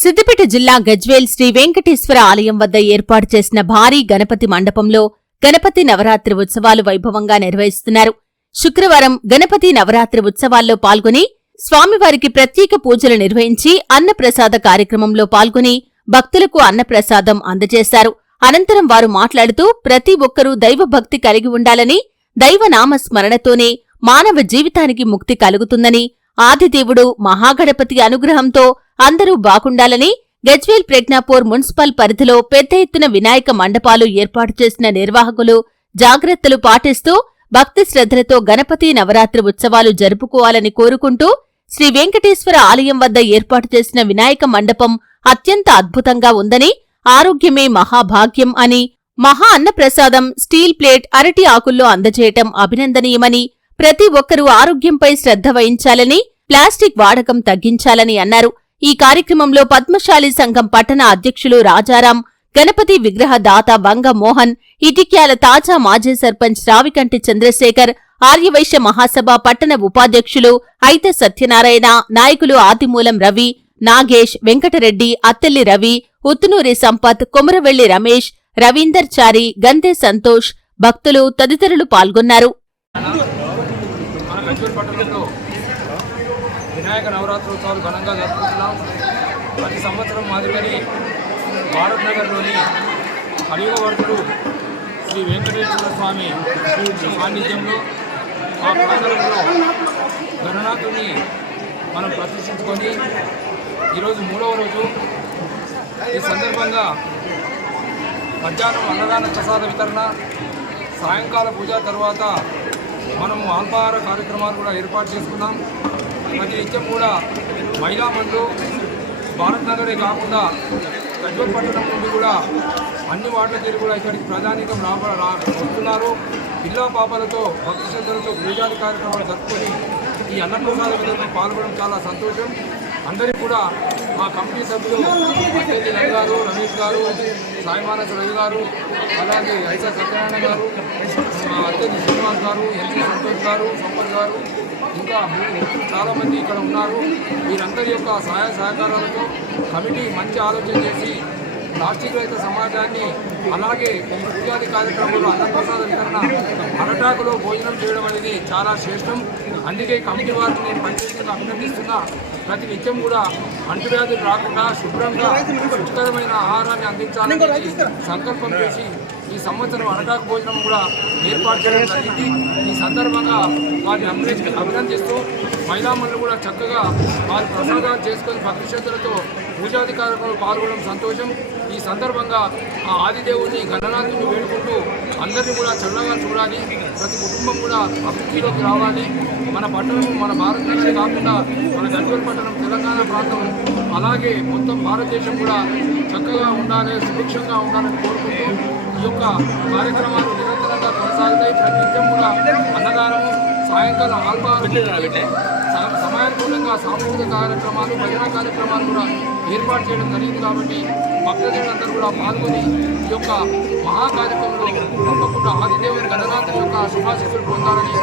సిద్దిపేట జిల్లా గజ్వేల్ శ్రీ వెంకటేశ్వర ఆలయం వద్ద ఏర్పాటు చేసిన భారీ గణపతి మండపంలో గణపతి నవరాత్రి ఉత్సవాలు వైభవంగా నిర్వహిస్తున్నారు. శుక్రవారం గణపతి నవరాత్రి ఉత్సవాల్లో పాల్గొని స్వామివారికి ప్రత్యేక పూజలు నిర్వహించి అన్నప్రసాద కార్యక్రమంలో పాల్గొని భక్తులకు అన్నప్రసాదం అందజేశారు. అనంతరం వారు మాట్లాడుతూ ప్రతి ఒక్కరూ దైవభక్తి కలిగి ఉండాలని దైవనామ స్మరణతోనే మానవ జీవితానికి ముక్తి కలుగుతుందని ఆదిదేవుడు మహాగణపతి అనుగ్రహంతో అందరూ బాగుండాలని గజ్వేల్ ప్రజ్ఞాపూర్ మున్సిపల్ పరిధిలో పెద్ద ఎత్తున వినాయక మండపాలు ఏర్పాటు చేసిన నిర్వాహకులు జాగ్రత్తలు పాటిస్తూ భక్తి శ్రద్ధలతో గణపతి నవరాత్రి ఉత్సవాలు జరుపుకోవాలని కోరుకుంటూ శ్రీ వెంకటేశ్వర ఆలయం వద్ద ఏర్పాటు చేసిన వినాయక మండపం అత్యంత అద్భుతంగా ఉందని ఆరోగ్యమే మహాభాగ్యం అని మహా అన్నప్రసాదం స్టీల్ ప్లేట్ అరటి ఆకుల్లో అందజేయటం అభినందనీయమని ప్రతి ఒక్కరూ ఆరోగ్యంపై శ్రద్ధ వహించాలని ప్లాస్టిక్ వాడకం తగ్గించాలని అన్నారు. ఈ కార్యక్రమంలో పద్మశాలి సంఘం పట్టణ అధ్యక్షులు రాజారాం గణపతి విగ్రహ దాత వంగ మోహన్ ఇటిక్యాల తాజా మాజీ సర్పంచ్ రావికంటి చంద్రశేఖర్ ఆర్యవైశ్య మహాసభ పట్టణ ఉపాధ్యక్షులు ఐత సత్యనారాయణ నాయకులు ఆదిమూలం రవి నాగేష్ వెంకటరెడ్డి అత్తెల్లి రవి ఉత్తునూరి సంపత్ కొమరవెల్లి రమేష్ రవీందర్ చారి గంతే సంతోష్ భక్తులు తదితరులు పాల్గొన్నారు. వినాయక నవరాత్రోత్సవాలు ఘనంగా జరుపుకుంటున్నాం. ప్రతి సంవత్సరం మాదిరిగానే భారత్ నగర్లోని కలియుగవర్తుడు శ్రీ వెంకటేశ్వర స్వామి సాన్నిధ్యంలో ఆ ప్రాంగణంలో గణనాథుని మనం ప్రతిష్ఠించుకొని ఈరోజు మూడవ రోజు. ఈ సందర్భంగా మధ్యాహ్నం అన్నదాన ప్రసాద వితరణ సాయంకాల పూజ తర్వాత మనము అల్పాహార కార్యక్రమాలు కూడా ఏర్పాటు చేసుకున్నాం. ప్రతి నిత్యం కూడా మహిళా మండలు భారత్ నగరే కాకుండా గజ్వల్ పట్టణం నుండి కూడా అన్ని వార్డుల తీరు కూడా ఇక్కడికి ప్రధానికం రాబడి రా వస్తున్నారు. పిల్ల పాపలతో భక్తి శ్రద్ధలతో పూజాది కార్యక్రమాలు జరుపుకొని ఈ అన్నప్రసాద విధంగా పాల్గొనడం చాలా సంతోషం. అందరికీ కూడా మా కమిటీ సభ్యులు అత్యంతి రవి గారు రమేష్ గారు సాయిమానస రవి గారు అలాగే ఐసా సత్యనారాయణ గారు మా అత్యంతి శ్రీనివాస్ గారు ఎన్టీ సంతోష్ గారు సంపత్ గారు ఇంకా చాలా మంది ఇక్కడ ఉన్నారు. వీరందరి యొక్క సహాయ సహకారాలతో కమిటీ మంచి ఆలోచన చేసి ప్లాస్టిక్ రహిత సమాజాన్ని అలాగే పూజాది కార్యక్రమంలో అన్నప్రసాద వితరణ అరటాకులో భోజనం చేయడం అనేది చాలా శ్రేష్టం. అందుకే కమిటీ వారిని నేను ప్రత్యేకంగా అభినందిస్తున్నా. ప్రతి నిత్యం కూడా అంటువ్యాధులు రాకుండా శుభ్రంగా రుచికరమైన ఆహారాన్ని అందించాలని సంకల్పం చేసి ఈ సంవత్సరం అరటాకు భోజనం కూడా ఏర్పాటు చేయడం జరిగింది. ఈ సందర్భంగా వారిని అభినంది అభినందిస్తూ మహిళామణులు కూడా చక్కగా వారి ప్రసాదాలు చేసుకొని భక్తి శ్రద్ధలతో పూజాది కార్యక్రమంలో పాల్గొనడం సంతోషం. ఈ సందర్భంగా ఆ ఆదిదేవుని గణనాథుని వేడుకుంటూ అందరినీ కూడా చల్లగా చూడాలి. ప్రతి కుటుంబం కూడా అభివృద్ధిలోకి రావాలి. మన పట్టణం మన భారతదేశం కాకుండా మన గజ్వేల్ పట్టణం తెలంగాణ ప్రాంతం అలాగే మొత్తం భారతదేశం కూడా చక్కగా ఉండాలి సుభిక్షంగా ఉండాలని కోరుకుంటున్నాం ఈ యొక్క కార్యక్రమాలు నిరంతరంగా కొనసాగుతాయి. ప్రతి నిత్యం కూడా అన్నదానము సాయంకాలం ఆల్పాహారం స- సమయానుకూలంగా సాంస్కృతిక కార్యక్రమాలు భజన కార్యక్రమాలు కూడా ఏర్పాటు చేయడం జరిగింది కాబట్టి భక్తజనులందరూ కూడా పాల్గొని ఈ యొక్క మహా కార్యక్రమంలో తప్పకుండా ఆదిదేవుని గణనాథుని యొక్క శుభాశిస్సులు పొందాలని